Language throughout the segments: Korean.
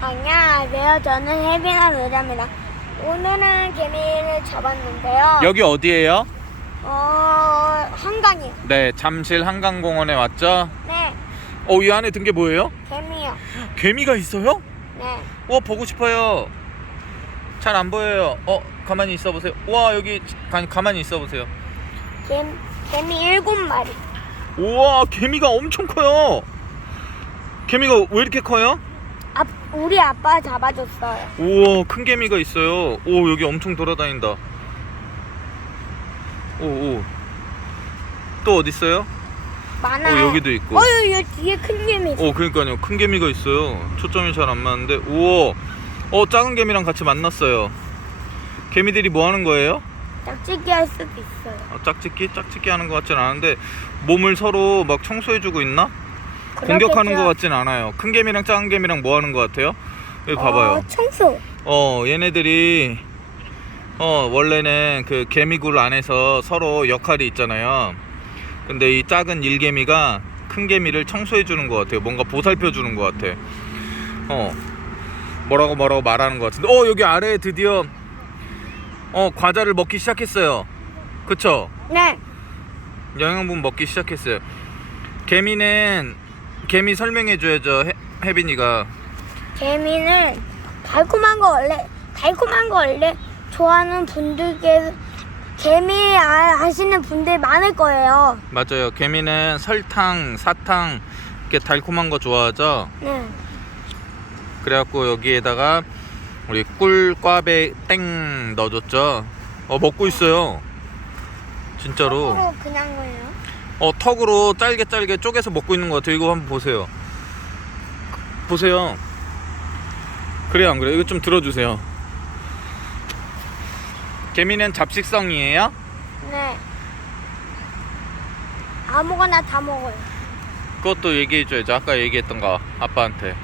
안녕하세요. 저는 혜빈아 의자입니다. 오늘은 개미를 잡았는데요. 여기 어디예요? 어, 한강이요. 네, 잠실 한강공원에 왔죠? 네, 어, 이 안에 든 게 뭐예요? 개미요. 개미가 있어요? 네, 와, 보고 싶어요. 잘 안 보여요. 어, 가만히 있어 보세요. 와, 여기 가, 가만히 있어 보세요. 개, 개미 일곱 마리. 우와, 개미가 엄청 커요. 개미가 왜 이렇게 커요? 아, 우리 아빠 잡아줬어요. 우와, 큰 개미가 있어요. 오, 여기 엄청 돌아다닌다. 오, 오. 또 어디 있어요? 많아요. 어, 여기도 있고. 어, 여기 뒤에 큰 개미. 어, 그러니까요. 큰 개미가 있어요. 초점이 잘 안 맞는데. 우와. 어, 작은 개미랑 같이 만났어요. 개미들이 뭐 하는 거예요? 짝짓기 할 수도 있어요. 어, 짝짓기? 짝짓기 하는 것 같진 않은데 몸을 서로 막 청소해주고 있나? 공격하는. 것 같진 않아요. 큰 개미랑 작은 개미랑 뭐 하는 것 같아요? 여기 봐봐요. 어, 청소. 어, 얘네들이 어, 원래는 그 개미굴 안에서 서로 역할이 있잖아요. 근데 이 작은 일개미가 큰 개미를 청소해 주는 것 같아요. 뭔가 보살펴 주는 것 같아. 어, 뭐라고 뭐라고 말하는 것 같은데. 어, 여기 아래에 드디어 어, 과자를 먹기 시작했어요. 그쵸? 네, 영양분 먹기 시작했어요. 개미는 개미 설명해 줘야죠. 해- 혜빈이가. 개미는 달콤한 거 원래 달콤한 거 원래 좋아하는 분들께 개미 아- 아시는 분들 많을 거예요. 맞아요. 개미는 설탕, 사탕 이렇게 달콤한 거 좋아하죠. 네. 그래갖고 여기에다가 우리 꿀꽈배 땡 넣어줬죠. 어 먹고 있어요. 진짜로. 어, 그냥 거예요. 어 턱으로 짧게 짧게 쪼개서 먹고 있는 것 같아요. 이거 한번 보세요. 보세요. 그래요 안 그래요? 이거 좀 들어주세요. 개미는 잡식성이에요? 네. 아무거나 다 먹어요. 그것도 얘기해줘야죠. 아까 얘기했던 거 아빠한테.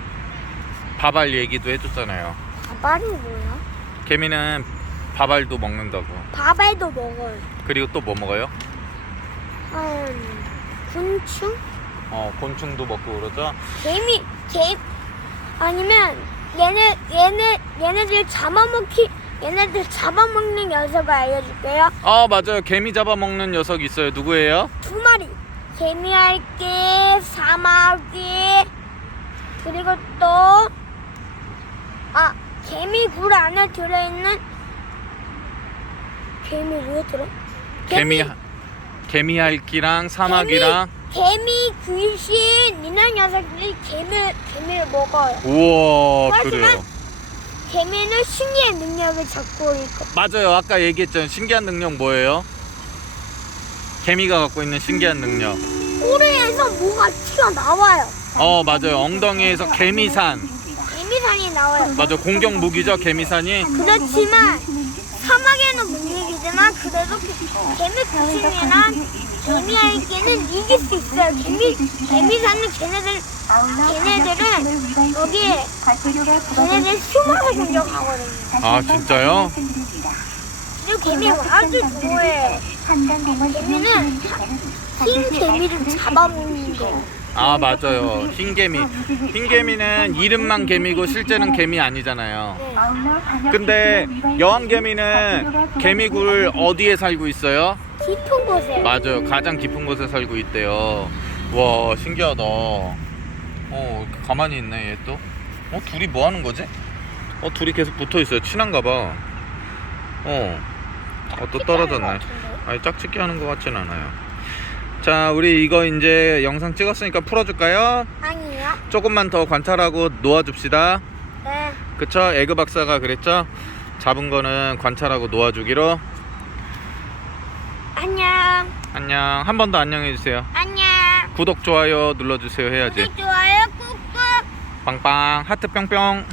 밥알 얘기도 해줬잖아요. 밥알이 뭐야? 개미는 밥알도 먹는다고. 밥알도 먹어요. 그리고 또 뭐 먹어요? 음, 곤충? 어, 곤충도 먹고 그러죠. 개미, 개 아니면 얘네 얘네 얘네들 잡아먹기 얘네들 잡아먹는 녀석을 알려줄게요. 아, 맞아요. 개미 잡아먹는 녀석이 있어요. 누구예요? 두 마리. 개미알개, 사마귀, 그리고 또, 아, 개미 굴 안에 들어있는, 개미 왜 들어? 개미 개미 할기랑 사마귀랑 개미, 개미 귀신, 이런 녀석들이 개미, 개미를 먹어요. 우와, 하지만- 그래요. 개미는 신기한 능력을 갖고 있고, 맞아요. 아까 얘기했잖아요. 신기한 능력 뭐예요? 개미가 갖고 있는 신기한 능력. 꼬리에서 뭐가 튀어나와요. 어, 맞아요. 엉덩이에서 개미산. 개미산이 나와요. 맞아. 공격 무기죠, 개미산이. 그렇지만 사막에는 못 이기지만 그래도 개미 귀신이랑 개미 알기는 이길 수 있어요. 개미 개미 사는 걔네들 걔네들은 여기에 걔네들 수많이 공격하거든요. 아, 진짜요? 그리고 개미 아주 좋아해. 개미는 흰 개미를 잡아먹는 거. 아, 맞아요. 흰개미. 흰개미는 이름만 개미고 실제는 개미 아니잖아요. 네. 근데 여왕개미는 개미굴 어디에 살고 있어요? 깊은 곳에. 맞아요. 가장 깊은 곳에 살고 있대요. 와, 신기하다. 어, 가만히 있네, 얘 또. 어, 둘이 뭐 하는 거지? 어, 둘이 계속 붙어 있어요. 친한가 봐. 어. 어, 또 떨어졌네. 아니, 짝짓기 하는 것 같진 않아요. 자, 우리 이거 이제 영상 찍었으니까 풀어줄까요? 아니요. 조금만 더 관찰하고 놓아줍시다. 네. 그쵸? 에그 박사가 그랬죠? 잡은 거는 관찰하고 놓아주기로. 안녕. 안녕. 한 번 더 안녕해주세요. 안녕. 구독, 좋아요 눌러주세요 해야지. 구독, 좋아요 꾹꾹. 빵빵 하트 뿅뿅